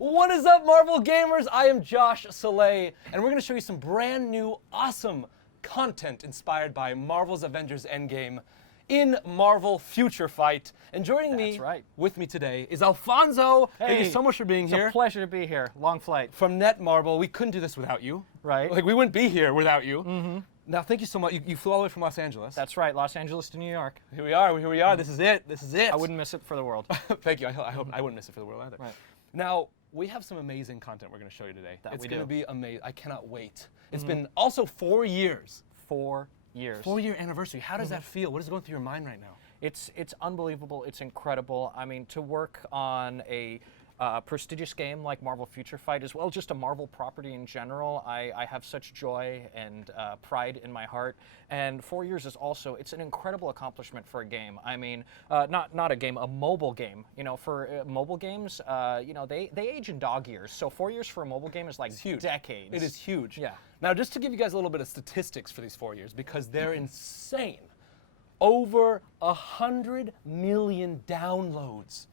What is up, Marvel gamers? I am Josh Soleil, and we're going to show you some brand new, awesome content inspired by Marvel's Avengers Endgame in Marvel Future Fight. And joining me with me today is Alfonso. Hey, thank you so much for being here. It's a pleasure to be here. Long flight. From Netmarble. We couldn't do this without you. Right. Like, we wouldn't be here without you. Mm-hmm. Now, thank you so much. You flew all the way from Los Angeles. That's right. Los Angeles to New York. Here we are. Here we are. This is it. This is it. I wouldn't miss it for the world. Thank you. I hope I wouldn't miss it for the world either. Right. Now, we have some amazing content we're going to show you today. It's going to be amazing. I cannot wait. It's been also 4 years. 4 years. 4-year anniversary. How does that feel? What is going through your mind right now? It's unbelievable. It's incredible. I mean, to work on a prestigious game like Marvel Future Fight, as well as just a Marvel property in general, I have such joy and pride in my heart. And 4 years is also, it's an incredible accomplishment for a game. I mean, not a game, a mobile game. You know, for mobile games, you know, they age in dog years. So 4 years for a mobile game is like decades. It is huge. Yeah. Now, just to give you guys a little bit of statistics for these 4 years, because they're insane. Over 100 million downloads.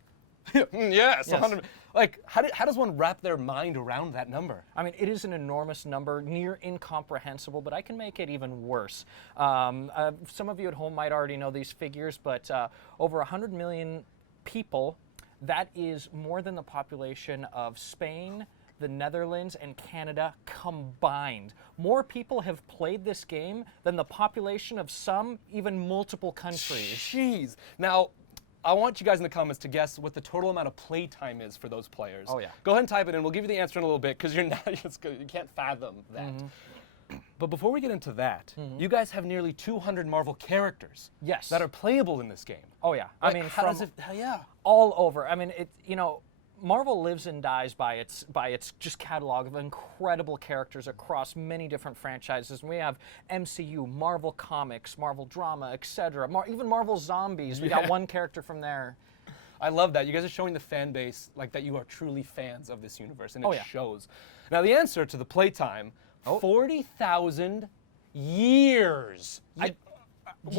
Yes. 100. Like, how does one wrap their mind around that number? I mean, it is an enormous number, near incomprehensible, but I can make it even worse. Some of you at home might already know these figures, but over 100 million people, that is more than the population of Spain, the Netherlands, and Canada combined. More people have played this game than the population of some, even multiple countries. Jeez. Now, I want you guys in the comments to guess what the total amount of play time is for those players. Oh, yeah. Go ahead and type it in. We'll give you the answer in a little bit, because you can't fathom that. But before we get into that, you guys have nearly 200 Marvel characters that are playable in this game. Oh, yeah. Like, I mean, how does it, yeah. all over. I mean, you know, Marvel lives and dies by its just catalog of incredible characters across many different franchises. And we have MCU, Marvel Comics, Marvel Drama, etc. Even Marvel Zombies. We got one character from there. I love that. You guys are showing the fan base like that you are truly fans of this universe, and it shows. Now, the answer to the playtime, 40,000 years.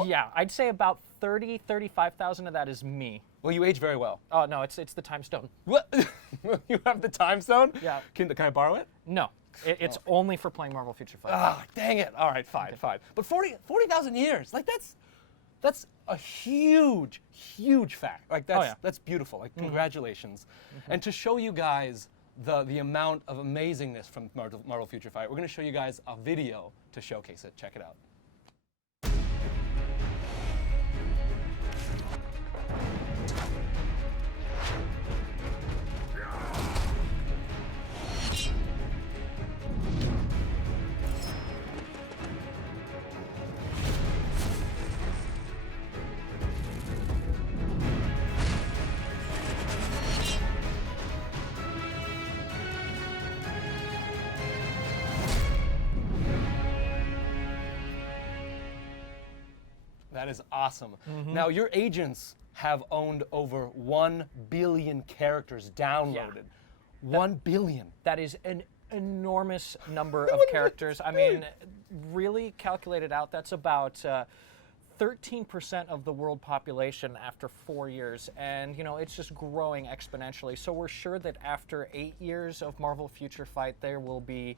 Yeah, I'd say about 35,000 of that is me. Well, you age very well. Oh, no, it's the time stone. What? You have the time stone? Yeah. Can I borrow it? No, it's only for playing Marvel Future Fight. Ah, dang it. All right, fine. But 40,000 years, like that's a huge, huge fact. Like that's beautiful. Like congratulations. And to show you guys the amount of amazingness from Marvel Future Fight, we're going to show you guys a video to showcase it. Check it out. That is awesome. Now, your agents have owned over 1 billion characters downloaded. 1 billion. That is an enormous number of characters. I mean, really calculated out, that's about 13% of the world population after 4 years. And, you know, it's just growing exponentially. So we're sure that after 8 years of Marvel Future Fight, there will be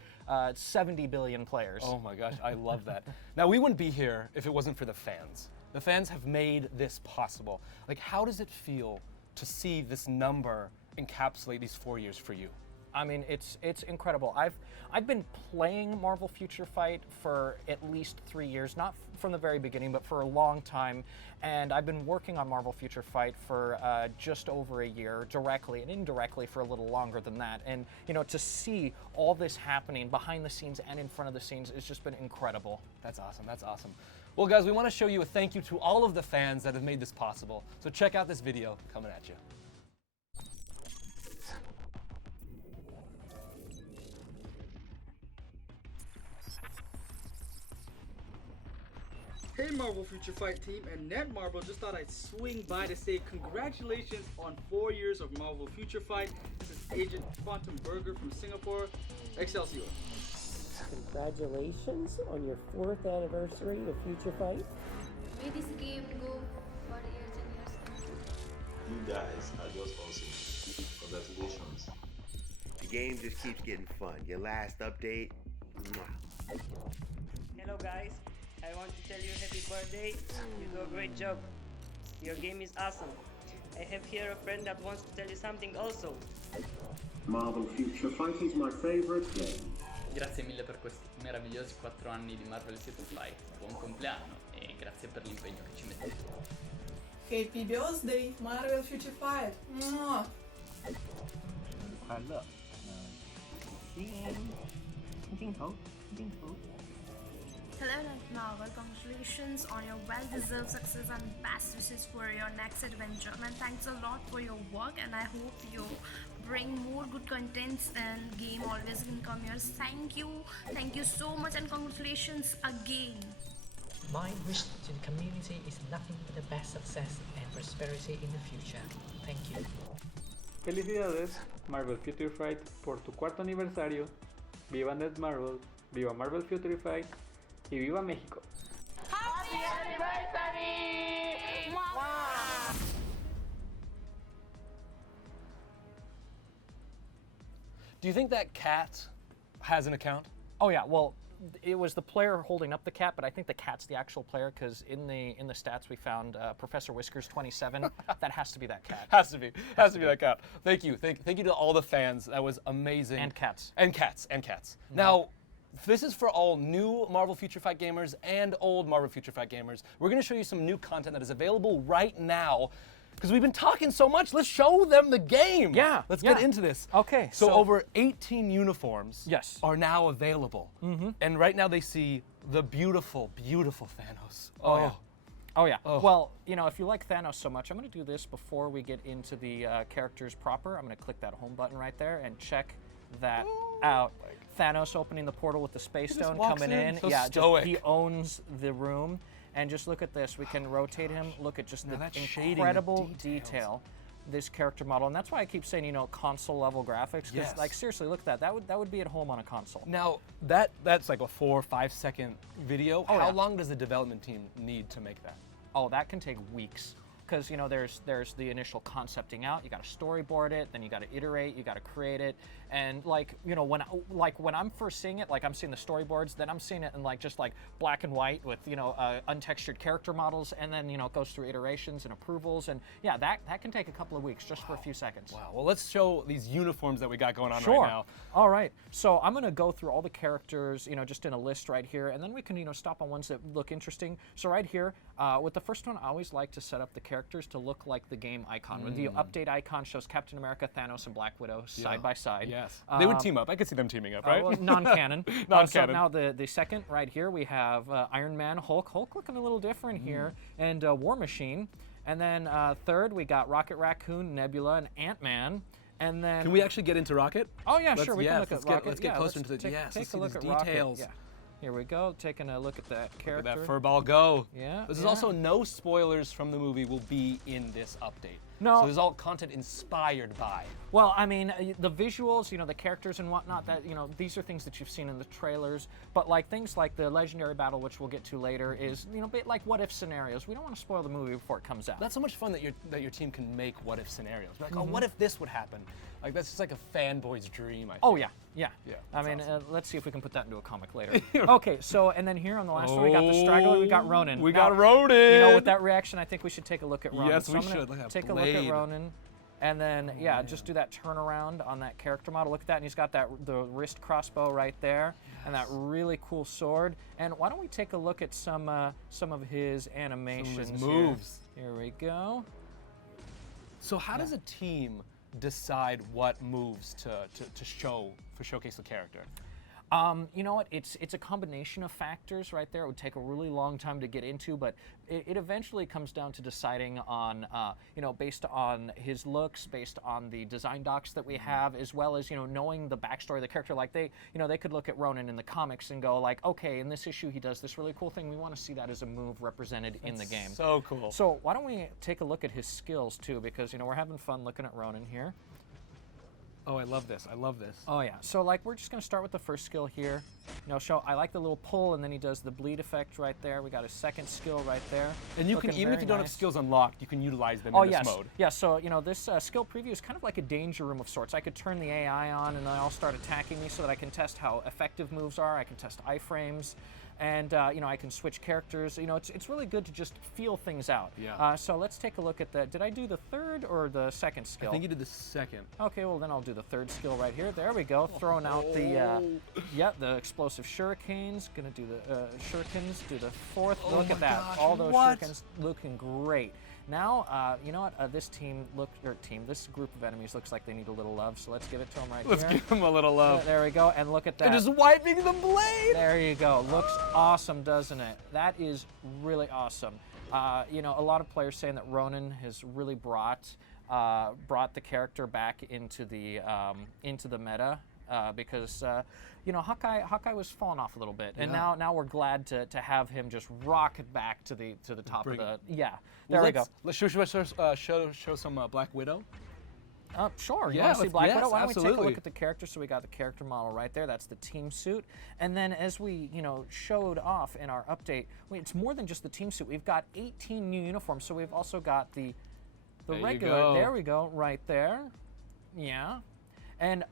70 billion players. Oh my gosh, I love that. Now, we wouldn't be here if it wasn't for the fans. The fans have made this possible. Like, how does it feel to see this number encapsulate these 4 years for you? I mean, it's incredible. I've been playing Marvel Future Fight for at least 3 years, not from the very beginning, but for a long time. And I've been working on Marvel Future Fight for just over a year, directly and indirectly for a little longer than that. And you know, to see all this happening behind the scenes and in front of the scenes, it's just been incredible. That's awesome. That's awesome. Well, guys, we want to show you a thank you to all of the fans that have made this possible. So check out this video coming at you. Hey Marvel Future Fight team, and Netmarble just thought I'd swing by to say congratulations on 4 years of Marvel Future Fight. This is Agent Quantum Burger from Singapore. Excelsior. Congratulations on your 4th anniversary of Future Fight. May this game go for years and years. You guys are just awesome. Congratulations. game just keeps getting fun. Your last update, mwah. Hello guys, I want to tell you happy birthday. You do a great job. Your game is awesome. I have here a friend that wants to tell you something also. Marvel Future Fight is my favorite game. Grazie mille per questi meravigliosi 4 anni di Marvel Future Fight. Buon compleanno e grazie per l'impegno che ci mettete. Happy birthday, Marvel Future Fight! Mwah. 快乐，镜头。 Hello Night Marvel, congratulations on your well-deserved success and best wishes for your next adventure. And thanks a lot for your work, and I hope you bring more good contents and game always in come years. Thank you so much, and congratulations again. My wish to the community is nothing but the best success and prosperity in the future. Thank you. Felicidades, Marvel Future Fight, por tu cuarto aniversario. Viva Net Marvel, viva Marvel Future Fight y viva México. Happy anniversary! Mwah. Do you think that cat has an account? Oh yeah, well, it was the player holding up the cat, but I think the cat's the actual player because in the stats we found Professor Whiskers 27. That has to be that cat. Has to be that cat. Thank you to all the fans. That was amazing. And cats. And cats. Mm-hmm. Now, this is for all new Marvel Future Fight gamers and old Marvel Future Fight gamers. We're going to show you some new content that is available right now. Because we've been talking so much, let's show them the game. Yeah. Let's get into this. Okay. So over 18 uniforms yes. are now available. Mm-hmm. And right now they see the beautiful, beautiful Thanos. Oh yeah. Oh yeah. Oh. Well, you know, if you like Thanos so much, I'm going to do this before we get into the characters proper. I'm going to click that home button right there and check that out. Thanos opening the portal with the Space Stone coming in. So yeah, stoic. He owns the room. And just look at this. We can rotate him. Look at just now the incredible detail this character model. And that's why I keep saying, you know, console level graphics. Because, like, seriously, look at that. That would be at home on a console. Now, that's like a 4 or 5 second video. Oh, How long does the development team need to make that? Oh, that can take weeks. Because, you know, there's the initial concepting out. You got to storyboard it, then you got to iterate, you got to create it, and like, you know, when I'm first seeing it, like I'm seeing the storyboards, then I'm seeing it in like just like black and white with, you know, untextured character models, and then, you know, it goes through iterations and approvals, and yeah, that can take a couple of weeks just for a few seconds. Wow. Well, let's show these uniforms that we got going on right now. All right. So I'm gonna go through all the characters, you know, just in a list right here, and then we can, you know, stop on ones that look interesting. So right here, with the first one, I always like to set up the characters to look like the game icon. When the update icon shows Captain America, Thanos, and Black Widow side by side. Yes. They would team up. I could see them teaming up, right? Well, non-canon. Non-canon. So now the second right here, we have Iron Man, Hulk looking a little different here, and War Machine. And then third, we got Rocket Raccoon, Nebula, and Ant-Man. And then can we actually get into Rocket? Oh yeah, sure. We can look at Rocket. Let's get closer into the take a look at details. Rocket. Yeah. Here we go, taking a look at that character. Look at that furball go. Yeah. This is also no spoilers from the movie will be in this update. No. So this is all content inspired by. Well, I mean, the visuals, you know, the characters and whatnot, that, you know, these are things that you've seen in the trailers. But like things like the legendary battle, which we'll get to later, is, you know, bit like what if scenarios. We don't want to spoil the movie before it comes out. That's so much fun that your team can make what if scenarios. Like, oh, what if this would happen? Like, that's just like a fanboy's dream, I think. Oh, yeah. I mean, awesome. Let's see if we can put that into a comic later. Okay, so, and then here on the last one, we got the Straggler, we got Ronan. We got Ronan! You know, with that reaction, I think we should take a look at Ronan. Yes, so we should. Take a look at Ronan. And then, just do that turnaround on that character model. Look at that, and he's got the wrist crossbow right there, and that really cool sword. And why don't we take a look at some of his animations, some of his moves. Here we go. So how does a team decide what moves to showcase the character? You know what? It's a combination of factors right there. It would take a really long time to get into, but it eventually comes down to deciding on, you know, based on his looks, based on the design docs that we have, as well as, you know, knowing the backstory of the character. Like they could look at Ronan in the comics and go like, okay, in this issue he does this really cool thing. We want to see that as a move represented in the game. So cool. So why don't we take a look at his skills too? Because, you know, we're having fun looking at Ronan here. Oh, I love this. I love this. Oh yeah. So like we're just gonna start with the first skill here. I like the little pull, and then he does the bleed effect right there. We got his second skill right there. And you can, even if you don't have skills unlocked, you can utilize them in this mode. Yeah, so this skill preview is kind of like a danger room of sorts. I could turn the AI on and they'll start attacking me so that I can test how effective moves are. I can test iframes. And I can switch characters. It's really good to just feel things out. Yeah. So let's take a look at that. Did I do the third or the second skill? I think you did the second. Okay, well then I'll do the third skill right here. There we go. Throwing out the the explosive shurikens. Gonna do the shurikens. Do the fourth. Oh Look at that. Gosh, all those what? shurikens looking great. Now, you know what? This group of enemies looks like they need a little love, so let's give it to them right Let's here. give them a little love. There we go, and look at that. They're just wiping the blade. There you go. Looks awesome, doesn't it? That is really awesome. A lot of players saying that Ronin has really brought the character back into the meta. Because Hawkeye was falling off a little bit, and now we're glad to have him just rocket back to the top of the There we go. Should we show some Black Widow? Sure. Yeah, You want to see Black Widow? Why don't we take a absolutely. look at the character? So we got the character model right there. That's the team suit. And then as we showed off in our update, it's more than just the team suit. We've got 18 new uniforms. So we've also got the regular. There we go, right there. Yeah. And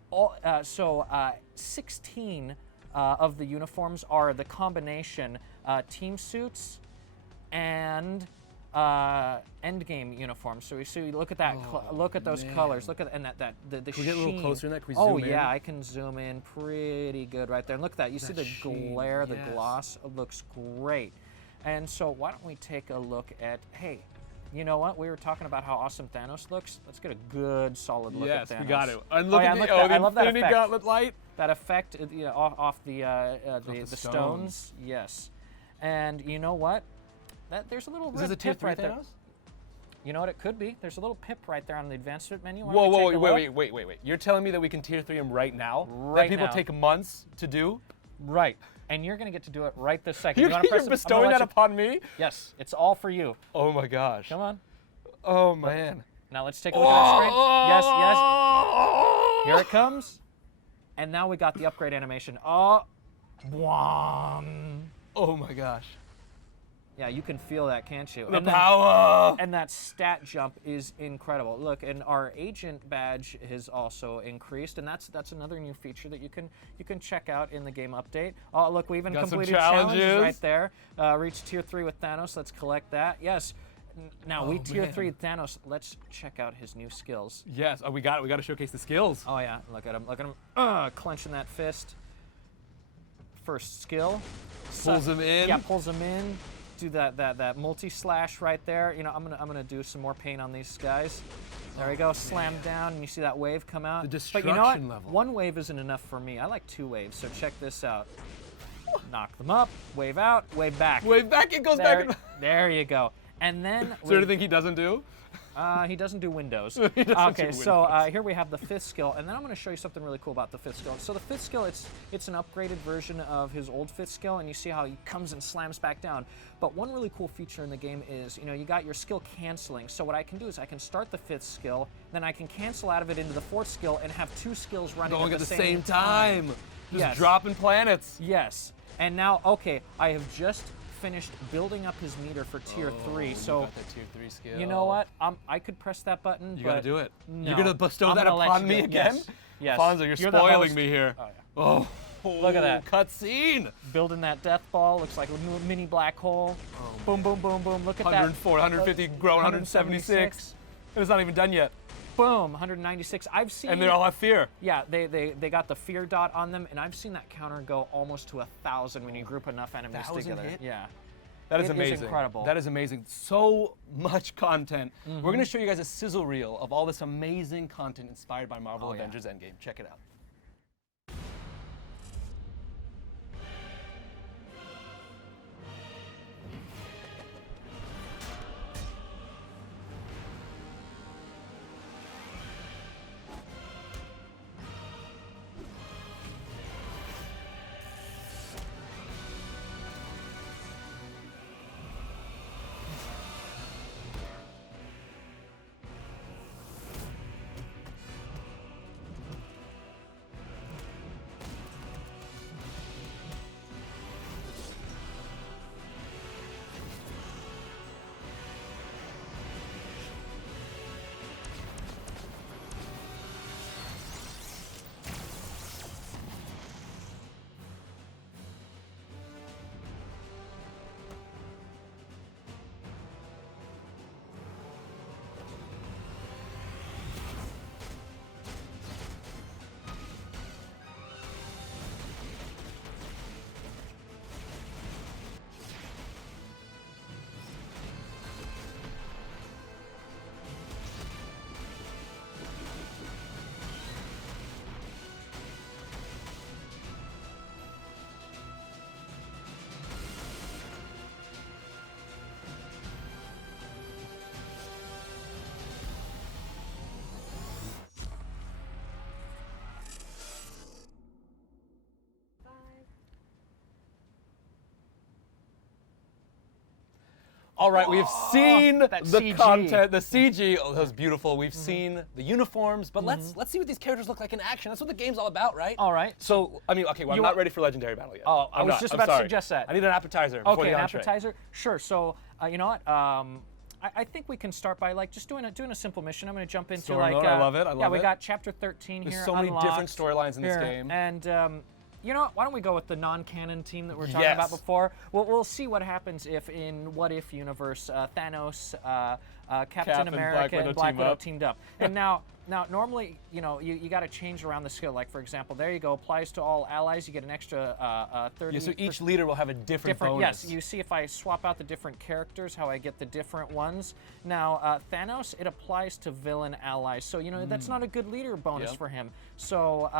16 of the uniforms are the combination team suits and Endgame uniforms. So we see, look at that, look at those colors, look at the Can we sheen. get a little closer in that? Can we zoom in? Yeah, I can zoom in pretty good right there. And look at that. You see the glare, the gloss. It looks great. And so why don't we take a look at, hey, you know what? We were talking about how awesome Thanos looks. Let's get a good, solid look at Thanos. Yes, we got to. And look at the I love that Infinity effect. Gauntlet light. That effect off the stones. Yes. And you know what? There's a little Is red this a tier pip 3 right Thanos? there. You know what it could be? There's a little pip right there on the advancement menu. Wait. You're telling me that we can tier 3 him right now? Right that people now. take months to do? Right. And you're going to get to do it right this second. You're bestowing that upon me? Yes. It's all for you. Oh my gosh. Come on. Oh man. Now let's take a look at that screen. Yes. Here it comes. And now we got the upgrade animation. Oh. Oh my gosh. Yeah, you can feel that, can't you? The power! And that stat jump is incredible. Look, and our agent badge has also increased, and that's another new feature that you can check out in the game update. Oh, look, we even completed challenges right there. Reached tier 3 with Thanos. Let's collect that. Yes. Now we tier 3 Thanos. Let's check out his new skills. Yes. Oh, we got it. We got to showcase the skills. Oh yeah. Look at him. Look at him. Clenching that fist. First skill. Pulls him in. Yeah, pulls him in. Do that multi-slash right there. I'm gonna do some more paint on these guys. There we go. Slam down, and you see that wave come out. The destruction but you know what? level. One wave isn't enough for me. I like 2 waves. So check this out. Knock them up. Wave out. Wave back. Wave back. It goes back. There you go. And then. Is there anything he doesn't do? He doesn't do windows. He doesn't do so windows. here we have the 5th skill, and then I'm going to show you something really cool about the 5th skill. So the 5th skill, it's an upgraded version of his old 5th skill, and you see how he comes and slams back down. But one really cool feature in the game is, you got your skill canceling. So what I can do is I can start the 5th skill, then I can cancel out of it into the 4th skill and have 2 skills running Going at the same time. Just Yes. dropping planets. Yes. And now, okay, I have just finished building up his meter for tier 3. So you got that tier 3 skill. you know what? I could press that button. You but gotta do it. No. You're gonna bestow I'm that gonna let upon you me do it. again? Yes. Yes. Fonzo, you're the spoiling host. me here. Oh, yeah. Look at that. Cutscene. Building that death ball. Looks like a mini black hole. Boom, boom, boom, boom. Look at 104, that. 150, growing 176. And it's not even done yet. Boom, 196. I've seen. And they all have fear. Yeah, they got the fear dot on them, and I've seen that counter go almost to 1,000 when you group enough enemies 1,000 together. hit? Yeah. That is It amazing. is incredible. That is amazing. So much content. We're going to show you guys a sizzle reel of all this amazing content inspired by Marvel Avengers Endgame. Check it out. All right, we've seen the CG. content, the CG. Oh, that was beautiful. We've seen the uniforms, but let's see what these characters look like in action. That's what the game's all about, right? All right. So, I mean, okay, well, I'm not ready for Legendary Battle yet. Oh, I was not. just I'm about to sorry. suggest that. I need an appetizer before Okay, the an entree. appetizer? Sure. So, you know what? I think we can start by like just doing a simple mission. I'm going to jump into Story like mode, I love it. I love yeah, we it. got chapter 13 There's here. so many different unlocked storylines in this here. game. And you know what? Why don't we go with the non-canon team that we were talking Yes. about before? We'll see what happens if in What If universe Thanos, Captain and America, Black and Black Widow Widow teamed up. And now normally, you know, you got to change around the skill. Like for example, there you go. Applies to all allies. You get an extra 30. Yeah, so each leader will have a different bonus. Yes, you see if I swap out the different characters, how I get the different ones. Now Thanos, it applies to villain allies. So you know that's not a good leader bonus for him. So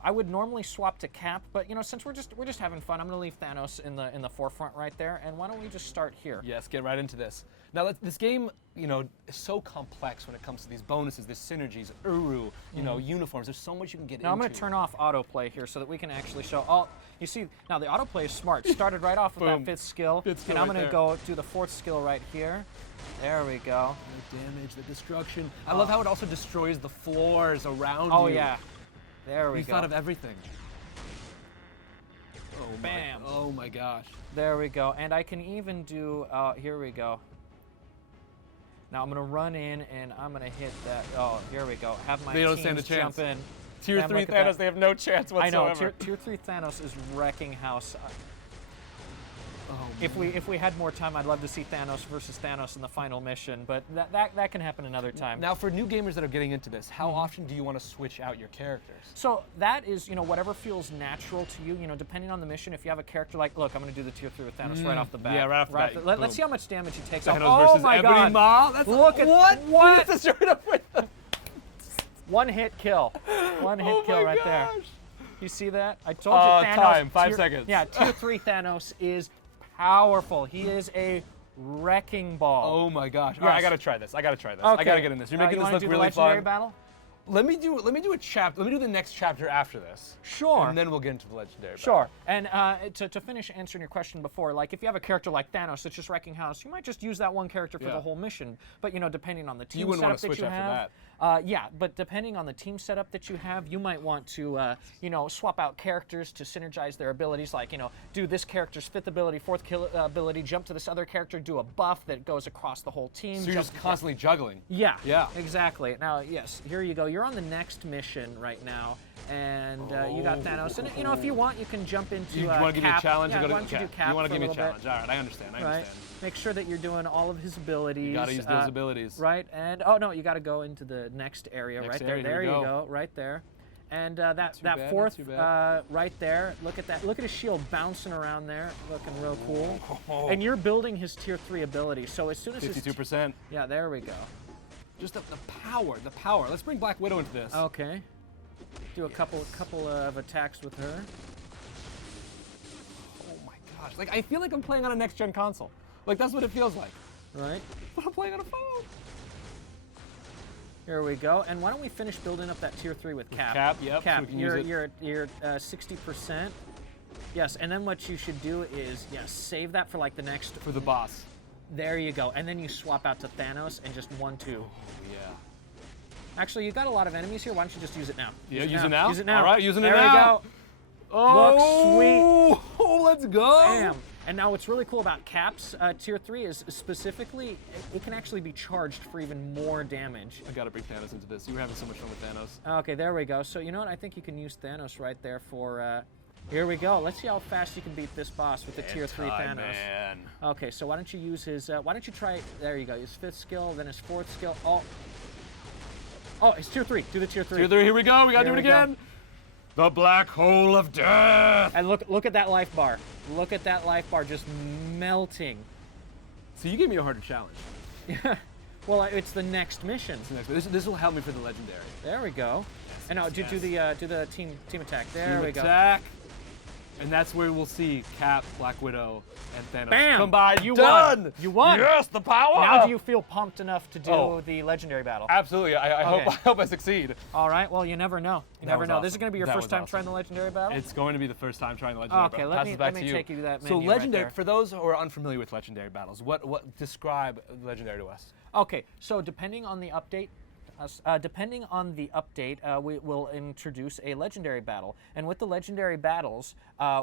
I would normally swap to Cap, but you know since we're just having fun, I'm gonna leave Thanos in the forefront right there. And why don't we just start here? Yes, get right into this. Now, this game, you know, is so complex when it comes to these bonuses, these synergies, Uru, you know, uniforms. There's so much you can get into. Now I'm going to turn off autoplay here so that we can actually show. Oh, you see, now the autoplay is smart. Started right off with that fifth skill, and I'm going to go do the fourth skill right here. There we go. The damage, the destruction. I love how it also destroys the floors around you. Oh yeah, there we go. You thought of everything. Oh Bam. Oh my gosh. There we go. And I can even do. Here we go. Now I'm gonna run in and I'm gonna hit that. Oh, here we go. Have my They don't teams stand a chance. jump in. Tier Bam, 3 look at Thanos, that. they have no chance whatsoever. I know. Tier 3 Thanos is wrecking house. Oh, if we had more time, I'd love to see Thanos versus Thanos in the final mission, but that can happen another time. Now, for new gamers that are getting into this, how often do you want to switch out your characters? So that is, you know, whatever feels natural to you. You know, depending on the mission. If you have a character like, look, I'm going to do the tier 3 with Thanos right off the bat. Yeah, right off the bat. Let's see how much damage he takes. Thanos Oh versus my Ebony God! Maw? That's Look at what? That's straight up with them. One hit kill. One hit kill right there. You see that? I told you Thanos. Time, 5 seconds. Yeah, tier 3 Thanos is powerful. He is a wrecking ball. Oh my gosh. Yes. All right, I gotta try this. I gotta try this. Okay. I gotta get in this. You're making you this wanna look do really the legendary fun. battle? Let me do a chapter. Let me do the next chapter after this. Sure. And then we'll get into the legendary battle. Sure. And to finish answering your question before, like if you have a character like Thanos that's just wrecking house, you might just use that one character for the whole mission. But you know, depending on the team wouldn't setup want to switch that you after have, yeah. But depending on the team setup that you have, you might want to you know, swap out characters to synergize their abilities. Like you know, do this character's 5th ability, 4th ability, jump to this other character, do a buff that goes across the whole team. So you're just constantly juggling. Yeah. Yeah. Exactly. Now, yes, here you go. You're on the next mission right now, and you got Thanos. And you know, if you want, you can jump into You want to give me a Cap. challenge? Yeah, You why don't you do Cap You want to for give me a little challenge? bit? All right, I understand. I Right. understand. Make sure that you're doing all of his abilities. You gotta use those abilities. Right. And oh no, you got to go into the next area Next right area, there. There here you we go. Right there. And that too bad, not 4th too bad. right there. Look at that. Look at his shield bouncing around there, looking real cool. Oh. And you're building his tier 3 ability. So as soon as 52%. yeah, there we go. Just the power, the power. Let's bring Black Widow into this. Okay. Do a couple of attacks with her. Oh my gosh. Like, I feel like I'm playing on a next-gen console. Like, that's what it feels like. Right. But I'm playing on a phone. Here we go. And why don't we finish building up that tier 3 with Cap? Cap, yep, so Cap, we can use it. you're 60%. Yes, and then what you should do is, save that for like the next... For the boss. There you go. And then you swap out to Thanos and just 1-2. Oh, yeah. Actually, you've got a lot of enemies here. Why don't you just use it now? Yeah, use it now? Use it now. All right, using it there now. There you go. Oh, Look sweet. Oh, let's go. Bam. And now what's really cool about Cap's tier 3 is specifically, it can actually be charged for even more damage. I gotta bring Thanos into this. You were having so much fun with Thanos. Okay, there we go. So you know what? I think you can use Thanos right there for, here we go. Let's see how fast you can beat this boss with the tier 3 Thanos. Man. Okay, so why don't you use his, why don't you try, there you go, his 5th skill, then his 4th skill. Oh, it's tier 3. Do the tier 3. Tier 3, here we go. We gotta do it again. The black hole of death. And look at that life bar. Look at that life bar just melting. So you gave me a harder challenge. Yeah. Well, it's the next mission. This will help me for the legendary. There we go. Yes, and now do the team attack. There we go. Attack. And that's where we'll see Cap, Black Widow, and Thanos Bam! combined. You Done! won! You won! Yes, the power! Now do you feel pumped enough to do the legendary battle? Absolutely. I Okay. hope I succeed. All right. Well, you never know. You That never was know. This is awesome. going to be your That first was time awesome. trying the legendary battle? It's going to be the first time trying the legendary Okay, battle. let Pass me- it back let to me you. take you to that So menu right legendary, there. for those who are unfamiliar with legendary battles, what describe legendary to us? Okay, so depending on the update, we will introduce a legendary battle. And with the legendary battles,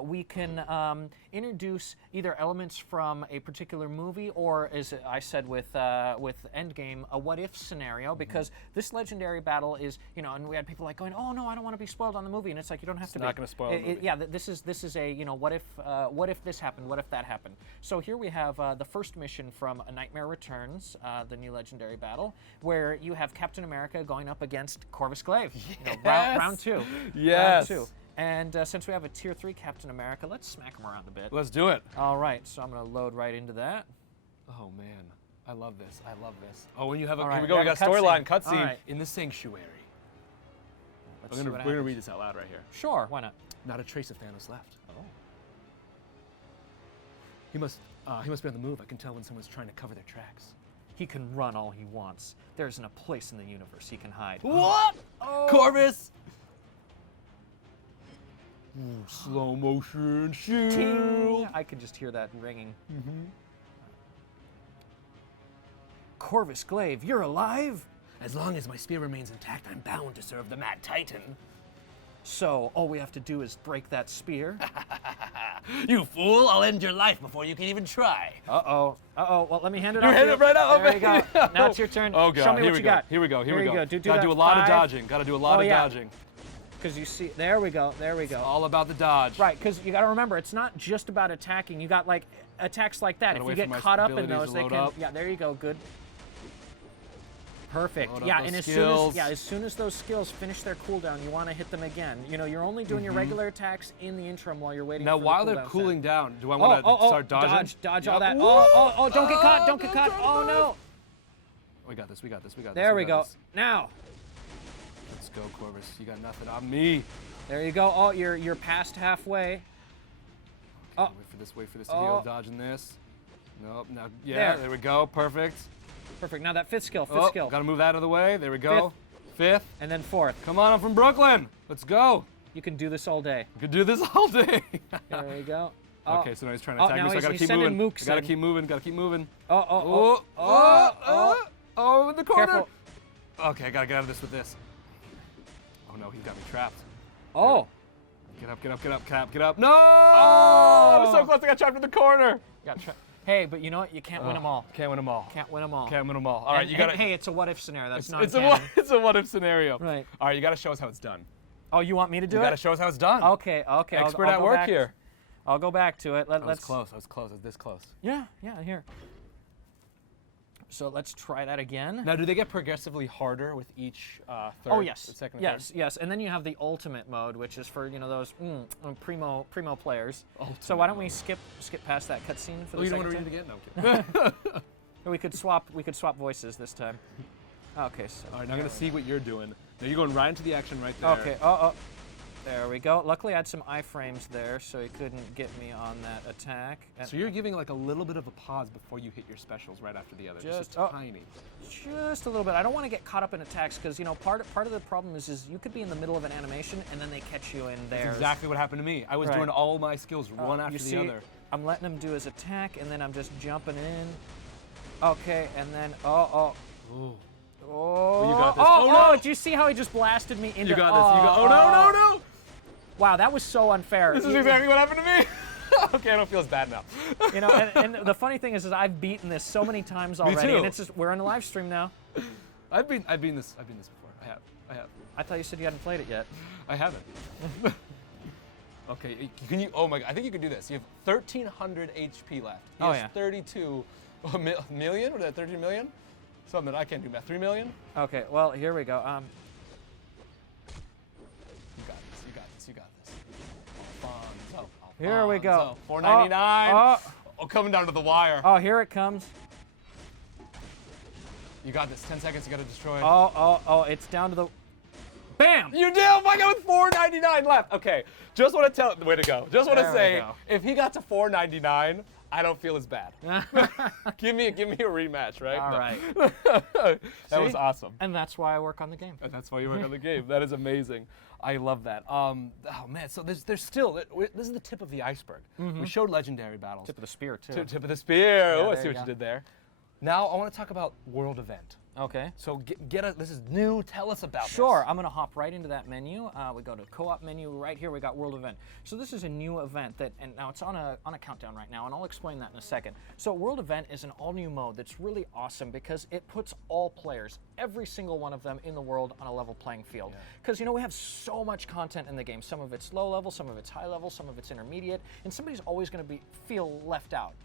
we can introduce either elements from a particular movie or, as I said with Endgame, a what-if scenario, because this legendary battle is, and we had people like going, oh no, I don't want to be spoiled on the movie, and it's like, you don't have to be. not gonna spoil the movie. Yeah, this is a, what if this happened, what if that happened. So here we have the first mission from A Nightmare Returns, the new legendary battle, where you have Captain America going up against Corvus Glaive. Round two. Yes. Round two. And since we have a tier 3 Captain America, let's smack him around a bit. Let's do it. All right, so I'm going to load right into that. Oh man, I love this. I love this. Oh, and you have a All here right, we go. we We got have a a storyline cutscene. cutscene All right. in the sanctuary. Let's We're see what gonna happens. read this out loud right here. Sure, why not? Not a trace of Thanos left. Oh. He must be on the move. I can tell when someone's trying to cover their tracks. He can run all he wants. There isn't a place in the universe he can hide. What? Oh. Corvus! Ooh, slow motion shield. Ting! I can just hear that ringing. Corvus Glaive, you're alive? As long as my spear remains intact, I'm bound to serve the Mad Titan. So, all we have to do is break that spear? You fool! I'll end your life before you can even try. Uh-oh. Uh-oh. Well, let me hand it You off hand to it right out. There you go. Now it's your turn. Oh, God. Show me Here what we you go. got. Here we go. Here we go. Do Gotta that do a lot of 5. dodging. Gotta do a lot of dodging. Because you see, there we go. There we go. All about the dodge. Right, because you got to remember, it's not just about attacking. You got like attacks like that. Gotta If wait you get for my caught up in abilities those, to they load can. up. Yeah, there you go. Good. Perfect. Load up Yeah, those and as skills. soon as those skills finish their cooldown, you want to hit them again. You're only doing your regular attacks in the interim while you're waiting. Now, for the while they're cooldowns cooling to down, do I want to start dodging? Dodge Yep. all that. Woo! Oh, don't get caught. Don't get caught. Oh no. We got this. We got this. We got this. There we got go. this. Now. Let's go, Corvus. You got nothing on me. There you go. Oh, you're past halfway. Okay, wait for this to heal. Dodging this. Nope. Now, There. there we go. Perfect. Perfect. Now that fifth skill. Gotta move that out of the way. There we go. Fifth. And then fourth. Come on, I'm from Brooklyn. Let's go. You can do this all day. We could do this all day. There you go. Okay, so now he's trying to attack me, so I gotta he's keep sending moving. mooks Gotta in. keep moving. Gotta keep moving. Oh, In the corner. Careful. Okay, I gotta get out of this with this. Oh no, he's got me trapped. Oh. Get up, Cap, get up. No! I was so close, I got trapped in the corner. Hey, but you know what? You can't win them all. Can't win them all. Can't win them all. Can't win them all. All right, And- you gotta. and, hey, it's a what-if scenario. That's not it's a what if scenario. Right. All right, you gotta show us how it's done. Oh, you want me to do You it? gotta show us how it's done. Okay. Expert I'll at go work back. here. I'll go back to it. I was Let's. close. I was this close. Yeah, here. So let's try that again. Now, do they get progressively harder with each third? Oh yes, second, yes, and then you have the ultimate mode, which is for those primo players. Ultimate so why don't we skip past that cutscene for the you second don't want to time? read it again? No, I'm kidding. we could swap voices this time. Okay, so. All right, now I'm gonna see what you're doing. Now you're going right into the action right there. Okay. There we go. Luckily, I had some iframes there, so he couldn't get me on that attack. So you're giving like a little bit of a pause before you hit your specials right after the other. Just tiny. Just a little bit. I don't want to get caught up in attacks because part of the problem is you could be in the middle of an animation and then they catch you in there. That's exactly what happened to me. I was doing all my skills one after the other. I'm letting him do his attack and then I'm just jumping in. Okay, and then Oh, you got this. No! Did you see how he just blasted me into? You got this. You got. No! Wow, that was so unfair. This is exactly what happened to me. Okay, I don't feel as bad now. And the funny thing is I've beaten this so many times already, too. and it's just we're on a live stream now. I've been this before. I have. I thought you said you hadn't played it yet. I haven't. Okay, can you? Oh my God! I think you can do this. You have 1,300 HP left. He has 32 million. What is that? 13 million? Something that I can't do math. 3 million? Okay. Well, here we go. You got this. Alfonso. Here we go. 499. Coming down to the wire. Oh, here it comes. You got this. 10 seconds. You got to destroy. Oh, it's down to the. Bam! You did. Oh my God, with $4.99 left. Okay, just want to tell. Way to go. Just want to say, if he got to $4.99, I don't feel as bad. give me a rematch, right? All right. That was awesome. And that's why I work on the game. And that's why you work on the game. That is amazing. I love that. Oh man, so there's still, this is the tip of the iceberg. We showed legendary battles. Tip of the spear too. Tip of the spear. Yeah, oh, I see what you did there. Now I want to talk about world event. Okay. So this is new. Tell us about this. Sure. I'm going to hop right into that menu. We go to co-op menu right here. We got world event. So this is a new event and now it's on a countdown right now, and I'll explain that in a second. So world event is an all-new mode that's really awesome because it puts all players, every single one of them in the world, on a level playing field. Because we have so much content in the game. Some of it's low level, some of it's high level, some of it's intermediate, and somebody's always going to feel left out.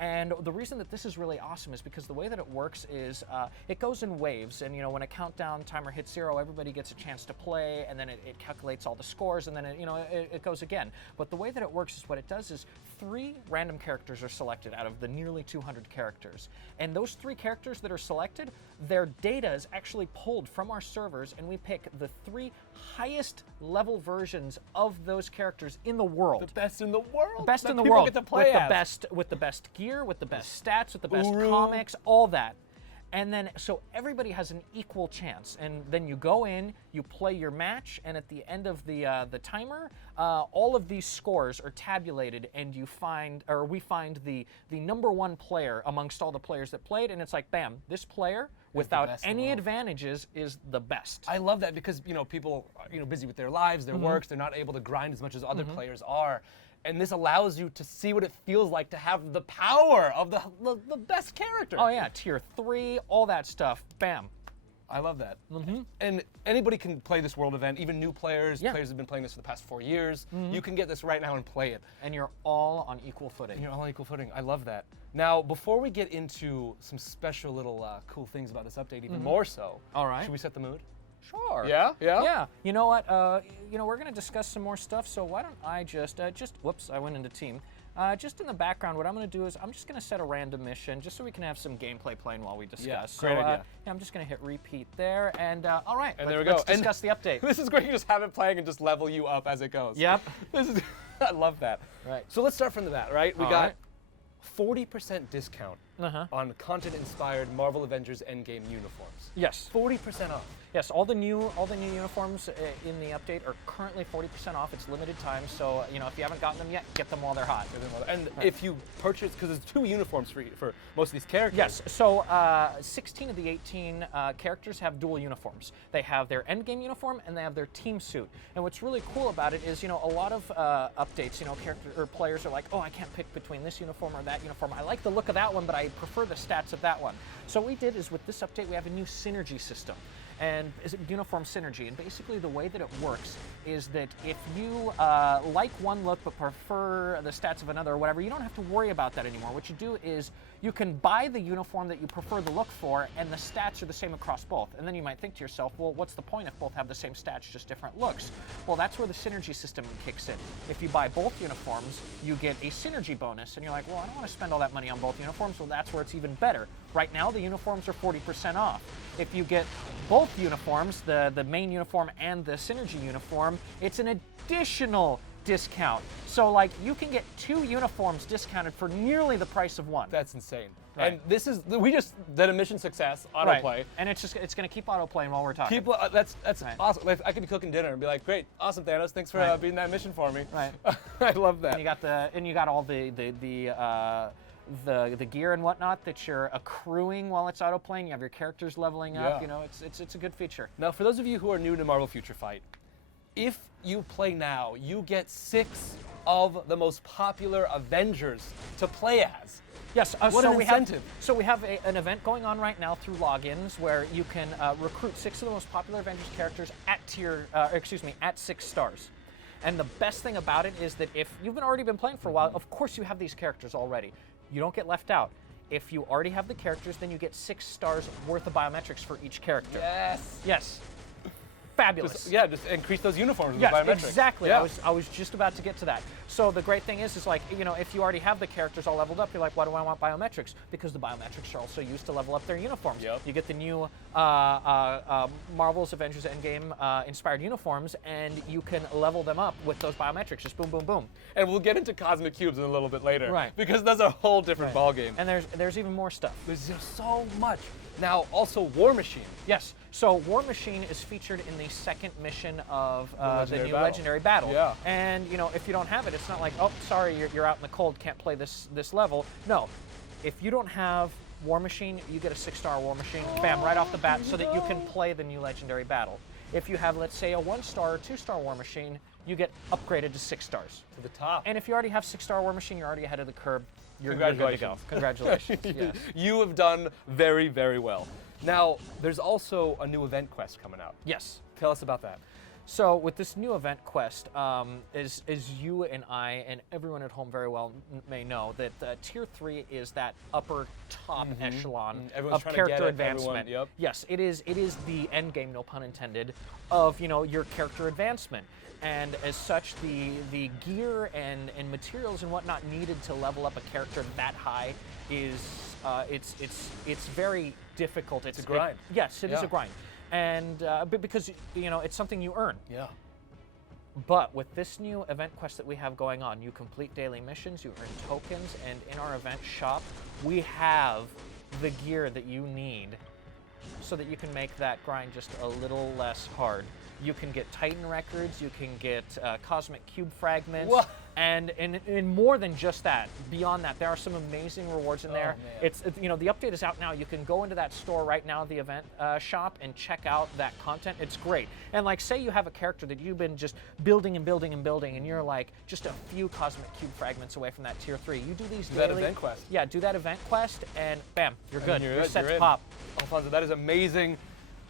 And the reason that this is really awesome is because the way that it works is it goes in waves, and when a countdown timer hits 0, everybody gets a chance to play, and then it calculates all the scores, and then it goes again. But the way that it works is what it does is 3 random characters are selected out of the nearly 200 characters. And those 3 characters that are selected, their data is actually pulled from our servers, and we pick the 3 highest level versions of those characters in the world. The best in the world. Best that in the people world. Get to play with the best gear, with the best stats, with the best comics, all that. And then, so everybody has an equal chance. And then you go in, you play your match, and at the end of the timer, all of these scores are tabulated, and we find the number 1 player amongst all the players that played, and it's like, bam, this player, without any advantages, is the best. I love that because people are busy with their lives, their works, they're not able to grind as much as other players are. And this allows you to see what it feels like to have the power of the best character. Oh yeah, tier 3, all that stuff. Bam. I love that. And anybody can play this world event, even new players, players who have been playing this for the past 4 years. You can get this right now and play it. And you're all on equal footing. I love that. Now, before we get into some special little cool things about this update, even more so, all right. Should we set the mood? Sure. Yeah? Yeah. You know what? We're going to discuss some more stuff, so why don't I whoops, I went into team. Just in the background, what I'm going to do is I'm just going to set a random mission just so we can have some gameplay playing while we discuss. Yeah, so, great idea. I'm just going to hit repeat there, and all right, and there we go. Let's discuss the update. This is great. You just have it playing and just level you up as it goes. Yep. I love that. Right. So let's start from the bat, right? We got 40% discount on content-inspired Marvel Avengers Endgame uniforms. Yes. 40% off. Yes, all the new uniforms in the update are currently 40% off. It's limited time, so if you haven't gotten them yet, get them while they're hot. And if you purchase, because there's 2 uniforms for most of these characters. Yes, so 16 of the 18 characters have dual uniforms. They have their Endgame uniform and they have their team suit. And what's really cool about it is, a lot of updates, players are like, oh, I can't pick between this uniform or that uniform. I like the look of that one, but I prefer the stats of that one. So what we did is with this update, we have a new synergy system. And is it uniform synergy? And basically the way that it works is that if you like one look but prefer the stats of another or whatever, you don't have to worry about that anymore. What you do is you can buy the uniform that you prefer the look for, and the stats are the same across both. And then you might think to yourself, well, what's the point if both have the same stats, just different looks? Well, that's where the synergy system kicks in. If you buy both uniforms, you get a synergy bonus, and you're like, well, I don't want to spend all that money on both uniforms. Well, that's where it's even better. Right now, the uniforms are 40% off. If you get both uniforms, the main uniform and the synergy uniform, it's an additional discount. So you can get 2 uniforms discounted for nearly the price of 1. That's insane. Right. And this is, we just did a mission success, autoplay. Right. And it's going to keep autoplaying while we're talking. That's awesome. I could be cooking dinner and be like, great, awesome, Thanos, thanks for being that mission for me. Right. I love that. And you got all the gear and whatnot that you're accruing while it's autoplaying. You have your characters leveling up. It's a good feature. Now, for those of you who are new to Marvel Future Fight, if you play now, you get 6 of the most popular Avengers to play as. Yes, what an incentive. We have an event going on right now through logins where you can recruit 6 of the most popular Avengers characters at 6 stars. And the best thing about it is that if you've already been playing for a while, of course you have these characters already. You don't get left out. If you already have the characters, then you get 6 stars worth of biometrics for each character. Yes. Yes. fabulous. Just increase those uniforms with Yes, biometrics. exactly. Yeah. I was just about to get to that. So the great thing is like, you know, if you already have the characters all leveled up, you're like, why do I want biometrics? Because the biometrics are also used to level up their uniforms. Yep. You get the new Marvel's Avengers Endgame inspired uniforms, and you can level them up with those biometrics. Just boom, boom, boom. And we'll get into cosmic cubes in a little bit later. Right. Because that's a whole different ballgame. And there's even more stuff. There's just so much. Now, also War Machine. Yes. So War Machine is featured in the second mission of the new Battle. Legendary Battle. Yeah. And you know, if you don't have it, it's not like, oh, sorry, you're out in the cold, can't play this level. No. If you don't have War Machine, you get a 6-star War Machine, bam, right off the bat, so that you can play the new Legendary Battle. If you have, let's say, a 1-star or 2-star War Machine, you get upgraded to 6 stars. To the top. And if you already have 6-star War Machine, you're already ahead of the curve. You're good to go. Congratulations. Yes. You have done very, very well. Now, there's also a new event quest coming out. Yes. Tell us about that. So with this new event quest, as you and I and everyone at home very well may know, that Tier 3 is that upper top echelon Everyone's of trying to character get it, advancement. everyone, yep. Yes, it is the end game, no pun intended, of your character advancement. And as such, the gear and materials and whatnot needed to level up a character that high is it's very difficult. It's a grind. Yes, it is a grind. And because it's something you earn. Yeah. But with this new event quest that we have going on, you complete daily missions, you earn tokens, and in our event shop, we have the gear that you need so that you can make that grind just a little less hard. You can get Titan records, you can get cosmic cube fragments, and more than just that. Beyond that, there are some amazing rewards in there. It's the update is out now. You can go into that store right now, the event shop, and check out that content. It's great. And like, say you have a character that you've been just building and building and building, and you're like just a few cosmic cube fragments away from that Tier 3. You do these daily. That event quest. Yeah, do that event quest, and bam, you're good. You're set to in. pop. Alfonso, that is amazing.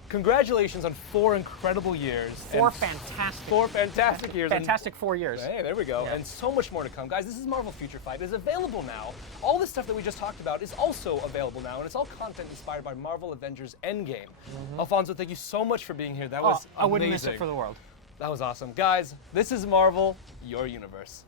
Congratulations on 4 incredible years. 4 fantastic. 4 fantastic years. Fantastic 4 years. Hey, there we go. Yeah. And so much more to come. Guys, this is Marvel Future Fight. It is available now. All this stuff that we just talked about is also available now, and it's all content inspired by Marvel Avengers Endgame. Alfonso, thank you so much for being here. That was amazing. I wouldn't miss it for the world. That was awesome. Guys, this is Marvel, your universe.